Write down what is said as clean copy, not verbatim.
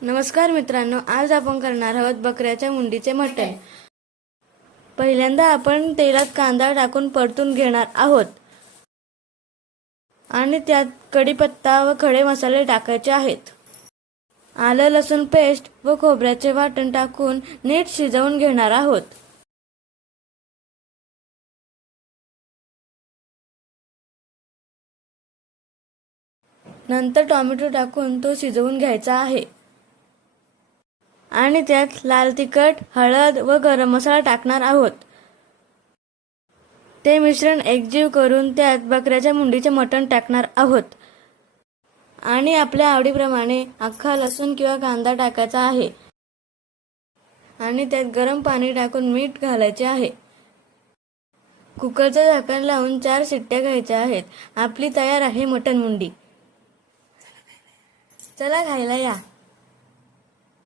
नमस्कार मित्रांनो, आज आपण करणार आहोत बकऱ्याच्या मुंडीचे मटण। पहिल्यांदा आपण तेलात कांदा टाकून परतून घेणार आहोत आणि त्यात कढीपत्ता व खडे मसाले टाकायचे आहेत। आलं लसूण पेस्ट व खोबऱ्याचे वाटण टाकून नीट शिजवून घेणार आहोत। नंतर टोमॅटो टाकून तो शिजवून घ्यायचा आहे आणि त्यात लाल तिखट, हळद व गरम मसाला टाकणार आहोत। ते मिश्रण एकजीव करून त्यात बकऱ्याच्या मुंडीचे मटण टाकणार आहोत आणि आपल्या आवडीप्रमाणे अख्खा लसूण किंवा कांदा टाकायचा आहे आणि त्यात गरम पाणी टाकून मीठ घालायचे आहे। कुकरचं झाकण लावून 4 शिट्ट्या घ्यायच्या आहेत। आपली तयार आहे मटण मुंडी। चला खायला या।